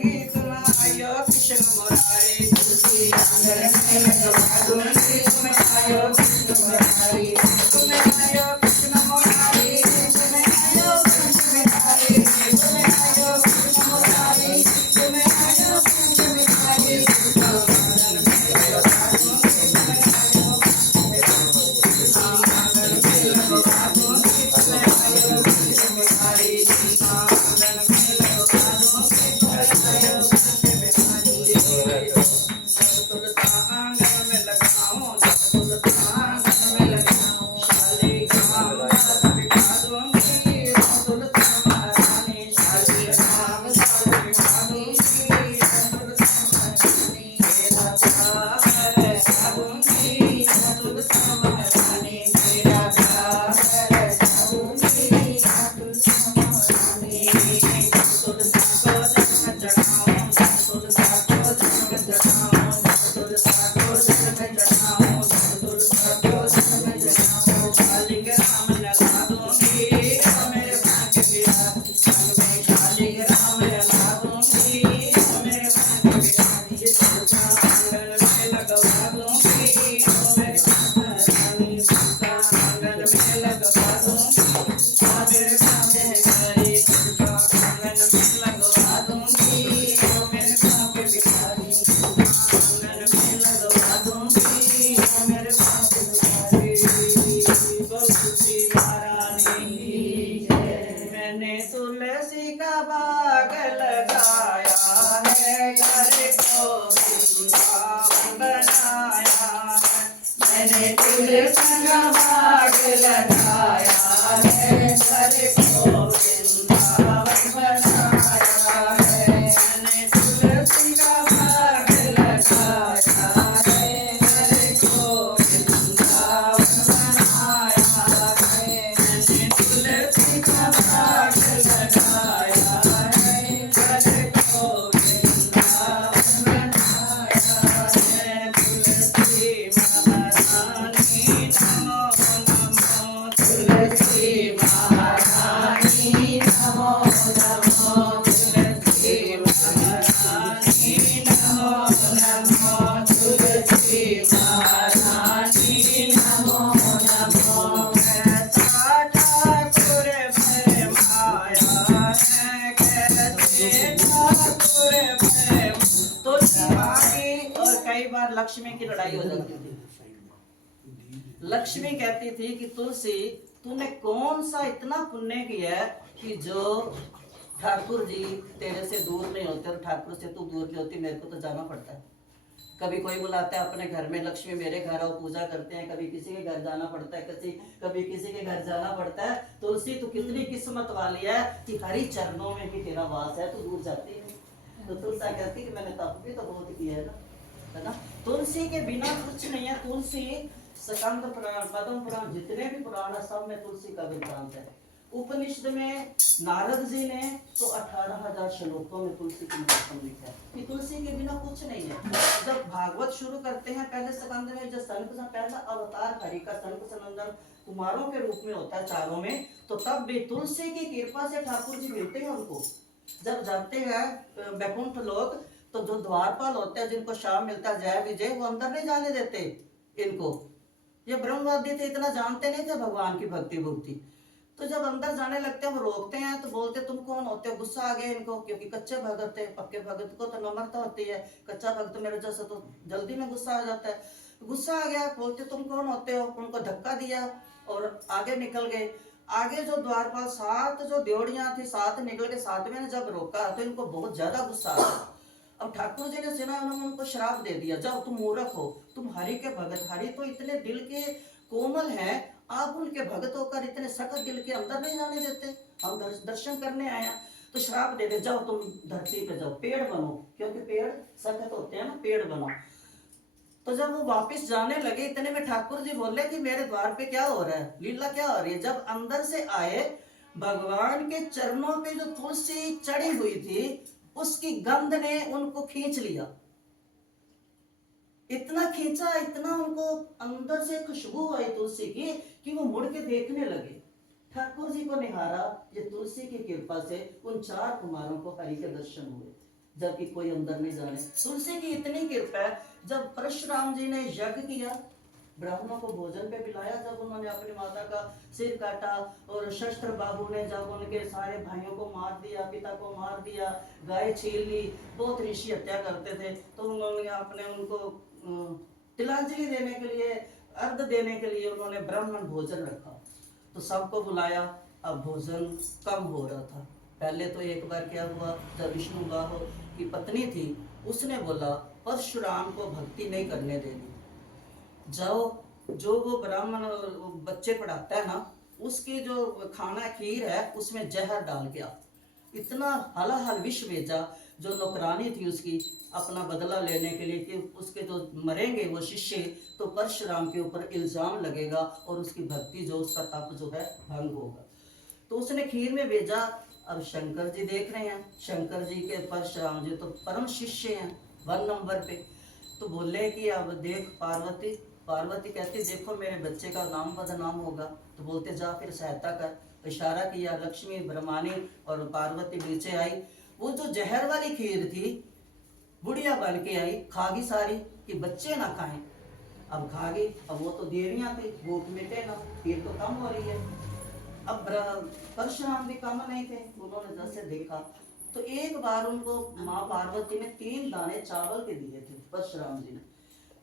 दूंगी, तुम आयो कृष्ण मुरारी। तुलसी आंगन में लगवा दूंगी, तुम आयो कृष्ण मुरारी। तुम आयो कृष्ण मुरारी, तुम आयो कृष्ण बिहारी, तुम आयो कृष्ण मुरारी, तुम आयो कृष्ण बिहारी। आंगन में लगवा दूंगी, तुम आयो आंगन में लगवा दूंगी, तुम आयो कृष्ण बिहारी। आंगन में लगवा दूंगी, तुम आयो कृष्ण बिहारी। तुलसा आंगन में लगाऊं, तुलसा आंगन में लगाऊं, शालीग्राम दास बिठा दूंगी, तुलसा महारानी। शालीग्राम दास बिठा दूंगी, तुलसा महारानी। मेरा प्यार है दूंगी, तुलसा महारानी। मेरा प्यार है दूंगी, तुलसा महारानी। तुलसा को जन्म चढ़ाऊं, तुलसा को जन्म चढ़ाऊं, तुलसा को जन्म चढ़ाऊं, तुलसा को जन्म चढ़ाऊं। शालीग्राम लगा दूंगी, तो मेरे भाग्य बिहार संग में। शालीग्राम लगा दूंगी, तो मेरे भाग्य बिहार। ये तुलसा आंगन में लगवा दूंगी, तो मेरे महारानी। तुलसा आंगन में लगवा दूंगी, तो मेरे भाग्य बिहारी। तुलसा आंगन में लगवा दूंगी, तो मेरे भाग्य बिहारी। आंगन में लगवा दूंगी, तो मेरे भाग्य बिहारी। बोल तुलसी महारानी की जय। मैंने तुलसी का बाग लगाया है, घर को वृंदावन बनाया है। मैंने तुलसी का बाग लगाया है, घर को वृंदावन बनाया है। मैंने तुलसी का बाग लगाया है, घर को वृंदावन बनाया है। मैंने तुलसी का बाग लगाया है, घर को वृंदावन बनाया है। तुलसी महारानी नमो नमो, तुलसी महारानी नमो नमो, तुलसी महारानी नमो नमो, तुलसी महारानी नमो नमो। कैसा ठाकुर फरमाया है, कैसे ठाकुर फरमाया। तुलसी मांगी और कई बार लक्ष्मी की लड़ाई हो जाती थी। लक्ष्मी कहती थी कि तुलसी तूने कौन सा इतना पुण्य किया है कि जो ठाकुर जी तेरे से दूर नहीं होते और ठाकुर से तू दूर नहीं होती, मेरे को तो जाना पड़ता है। कभी कोई बुलाता है अपने घर में, लक्ष्मी मेरे घर आओ पूजा करते हैं, कभी किसी के घर जाना पड़ता है, कभी किसी के घर जाना पड़ता है। तुलसी तू कितनी किस्मत वाली है कि हरि चरणों में भी तेरा वास है, तू दूर जाती है। तो तुलसी कहती कि मैंने तप भी तो बहुत किया है ना। तुलसी के बिना कुछ नहीं है। तुलसी स्कंद पुराण, पद्म पुराण, जितने भी पुराण है सब में तुलसी का वृत्तांत है। उपनिषद में नारद जी ने तो 18,000 श्लोकों में तुलसी की महत्व लिखा है कि तुलसी के बिना कुछ नहीं है। जब भागवत शुरू करते हैं पहले स्कंद में, जो सनक सा पहला अवतार हरि का सनक सनंदन कुमारों के रूप में होता है चारों में, तो तब भी तुलसी की कृपा से ठाकुर जी मिलते हैं उनको। जब जाते हैं बैकुंठ लोक, तो जो द्वारपाल होते हैं जिनको शाम मिलता है जय विजय, वो अंदर नहीं जाने देते इनको। ये ब्रह्मवादी थे, इतना जानते नहीं थे भगवान की भक्ति भक्ति। तो जब अंदर जाने लगते हैं वो रोकते हैं, तो बोलते तुम कौन होते हो। गुस्सा आ गया इनको, क्योंकि कच्चे भगत थे। पक्के भगत को तो नम्रता होती है, कच्चा भगत मेरे जैसा तो जल्दी में गुस्सा आ जाता है। गुस्सा आ गया, बोलते तुम कौन होते हो। उनको धक्का दिया और आगे निकल गए। आगे जो द्वारपाल 7 जो देवड़ियां थी 7 निकल के, 7वें ने जब रोका तो इनको बहुत ज्यादा गुस्सा आ गया। अब ठाकुर जी ने सुना, उन्होंने उनको श्राप दे दिया, जाओ तुम मूर्ख हो, तुम हरि के भगत। हरि तो इतने दिल के कोमल हैं, आप उनके भगत होकर इतने सख्त दिल के अंदर नहीं जाने देते। हम दर्शन करने आए हैं, तो श्राप दे दे, जाओ तुम धरती पे जाओ, पेड़ बनो, क्योंकि पेड़ सख्त होते हैं ना, पेड़ बनो। तो जब वो वापस जाने लगे, इतने में ठाकुर जी बोले कि मेरे द्वार पे क्या हो रहा है, लीला क्या हो रही है। जब अंदर से आए, भगवान के चरणों पे जो तुलसी चढ़ी हुई थी, उसकी गंध ने उनको खींच लिया। इतना खींचा, इतना उनको अंदर से खुशबू आई तुलसी की कि वो मुड़ के देखने लगे। ठाकुर जी को निहारा, ये तुलसी की कृपा से उन 4 कुमारों को हरि के दर्शन हुए। जबकि कोई अंदर नहीं जाने। तुलसी की इतनी कृपा है, जब परशुराम जी ने यज्ञ किया, ब्राह्मणों को भोजन पे पिलाया, जब उन्होंने अपनी माता का सिर काटा, और शस्त्र बाबू ने जब उनके सारे भाइयों को मार दिया, पिता को मार दिया, गाय छीन ली, बहुत ऋषि हत्या करते थे, तो उन्होंने अपने उनको तिलांजलि देने के लिए, अर्घ देने के लिए उन्होंने ब्राह्मण भोजन रखा। तो सबको बुलाया। अब भोजन कम हो रहा था। पहले तो एक बार क्या हुआ, जब विष्णु बाहो की पत्नी थी, उसने बोला परशुराम को भक्ति नहीं करने देनी। जो वो ब्राह्मण बच्चे पढ़ाता है ना, उसकी जो खाना खीर है उसमें जहर डाल गया। इतना हलाहल विष भेजा। जो नौकरानी थी उसकी, अपना बदला लेने के लिए कि उसके जो मरेंगे वो शिष्य, तो परशुराम के ऊपर इल्जाम लगेगा और उसकी भक्ति जो, उसका तप जो है भंग होगा। तो उसने खीर में भेजा। अब शंकर जी देख रहे हैं, शंकर जी के परशुराम जी तो परम शिष्य हैं, 1 नंबर पे। तो बोले कि अब देख पार्वती। पार्वती कहती देखो मेरे बच्चे का नाम बदनाम होगा। तो बोलते जा फिर सहायता कर। इशारा किया, लक्ष्मी ब्रह्मानी और पार्वती नीचे आई। वो जो जहर वाली खीर थी, बुढ़िया बन के आई, खागी सारी कि बच्चे ना खाएं। अब खागी, अब वो तो देवियां थी, भूख मिटेगा, खीर तो कम हो रही है। अब परशुराम भी कम नहीं थे, उन्होंने जैसे देखा तो एक बार उनको माँ पार्वती ने 3 दाने चावल के दिए थे परशुराम जी ने।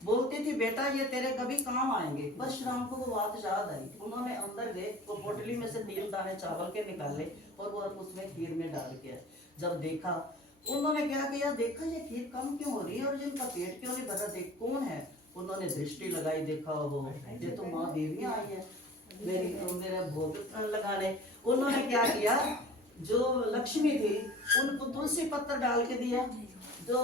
बोलती थी बेटा ये तेरे कभी काम आएंगे। परशुराम को वो बात याद आई। उन्होंने अंदर गए, वो पोटली में से 3 दाने चावल के निकाले और वो उसमें खीर में डाल के। जब देखा, उन्होंने क्या किया, देखा ये खीर कम क्यों हो रही है और जिनका पेट क्यों नहीं भर रहा, देख कौन है। उन्होंने दृष्टि लगाई, देखा वो ये तो माँ देवियां आई है मेरा भोग लगाने। उन्होंने क्या किया, जो लक्ष्मी थी उनको तुलसी पत्तर डाल के दिया, जो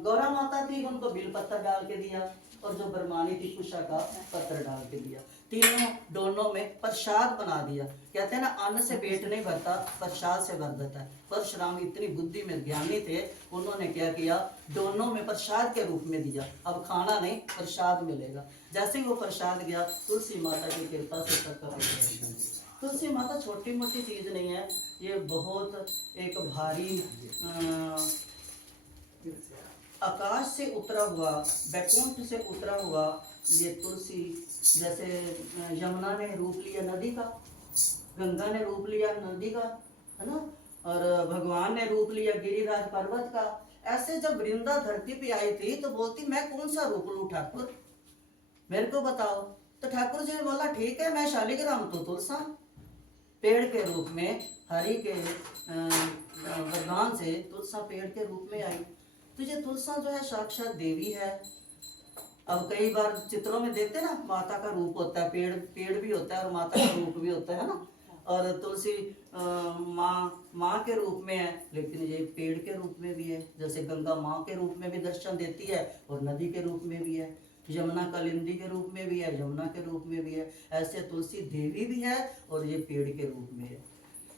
गौरा माता थी उनको बिल पत्तर डाल के दिया, और जो ब्रह्मानी थी कुशा का पत्तर डाल के दिया। तीनों दोनों में प्रसाद बना दिया। कहते हैं ना, अन्न से पेट नहीं भरता, प्रसाद से भर देता है। परशुराम इतनी बुद्धि में ज्ञानी थे, उन्होंने क्या किया, दोनों में प्रसाद के रूप में दिया। अब खाना नहीं, प्रसाद मिलेगा। जैसे ही वो प्रसाद गया, तुलसी माता की कृपा से सबका दर्शन। तुलसी माता छोटी मोटी चीज नहीं है, ये बहुत एक भारी आकाश से उतरा हुआ, बैकुंठ से उतरा हुआ ये तुलसी। जैसे यमुना ने रूप लिया नदी का, गंगा ने रूप लिया नदी का, है ना, और भगवान ने रूप लिया गिरिराज पर्वत का। ऐसे जब वृंदा धरती पे आई थी तो बोलती मैं कौन सा रूप लूं ठाकुर, मेरे को बताओ। तो ठाकुर जी ने बोला ठीक है, मैं शालिग्राम तो तुलसा, पेड़ के रूप में, हरि के वरदान से तुलसा पेड़ के रूप में आई। तो ये तुलसा जो है साक्षात देवी है। अब कई बार चित्रों में देखते हैं ना, माता का रूप होता है, पेड़ भी होता है और माता का रूप भी होता है ना। और तुलसी माँ के रूप में है, लेकिन ये पेड़ के रूप में भी है। जैसे गंगा माँ के रूप में भी दर्शन देती है और नदी के रूप में भी है, यमुना कालिंदी के रूप में भी है, यमुना के रूप में भी है। ऐसे तुलसी देवी भी है और ये पेड़ के रूप में है।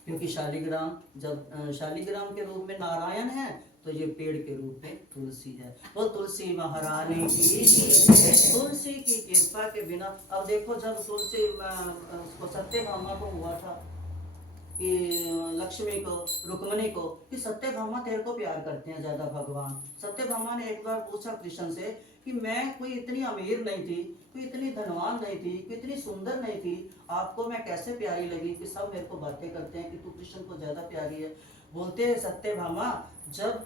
क्योंकि शालिग्राम, जब शालिग्राम के रूप में नारायण है, तो ये पेड़ के रूप में तुलसी है। वो तुलसी महारानी की, तुलसी की कृपा के बिना। अब देखो, जब तुलसी उसको सत्यभामा को हुआ था कि लक्ष्मी को, रुक्मिणी को, कि सत्यभामा तेरे को प्यार करते हैं ज्यादा भगवान। सत्यभामा ने एक बार पूछा कृष्ण से कि मैं कोई इतनी अमीर नहीं थी, कोई इतनी धनवान नहीं थी, कोई इतनी सुंदर नहीं थी, आपको मैं कैसे प्यारी लगी कि सब मेरे को बातें करते हैं कि तू कृष्ण को ज्यादा प्यारी है। बोलते हैं सत्यभामा, जब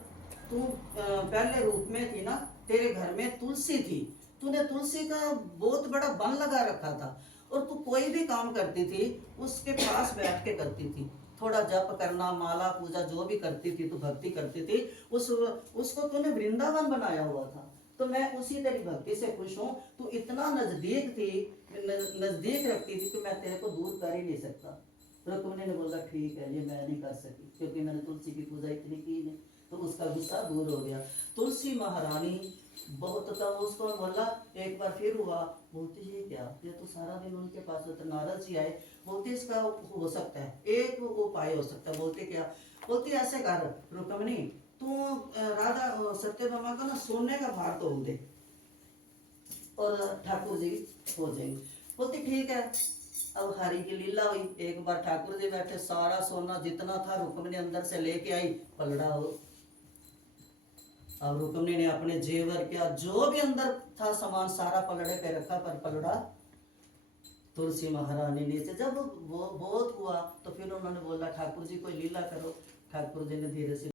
तू पहले रूप में थी ना, तेरे घर में तुलसी थी, तूने तुलसी का बहुत बड़ा वन लगा रखा था, और तू कोई भी काम करती थी उसके पास बैठ के करती थी। थोड़ा जप करना, माला पूजा जो भी करती थी, तो भक्ति करती थी, उसको तूने वृंदावन बनाया हुआ था। तो मैं उसी तेरी भक्ति से खुश हूँ। तू इतना नजदीक थी, नजदीक रखती थी कि मैं तेरे को दूर कर ही नहीं सकता। रुक्मिणी ने बोला ठीक है, ये मैं नहीं कर सकी क्योंकि मैंने तुलसी की पूजा इतनी की नहीं। तो उसका गुस्सा दूर हो गया। तुलसी महारानी बहुत, तब उसको बोला, एक बार फिर हुआ, बोलती ये क्या, ये तो सारा दिन उनके पास होता। नारद जी आए, बोलते इसका हो सकता है, एक उपाय हो सकता है। बोलते क्या, बोलती ऐसे कर रुक्मिणी, तू राधा सत्यभामा को ना सोने का भार तोड़ दे और ठाकुर जी हो जाएंगे। बोलती ठीक है। अब हरि की लीला हुई, एक बार ठाकुर जी बैठे, सारा सोना जितना था रुक्मिणी अंदर से लेके आई, पलड़ा हो अब रुक्मिणी ने अपने जेवर क्या जो भी अंदर था सामान सारा पलड़े पे रखा, पर पलड़ा तुलसी महारानी नीचे। जब वो बहुत हुआ तो फिर उन्होंने बोला ठाकुर जी कोई लीला करो। ठाकुर जी ने धीरे से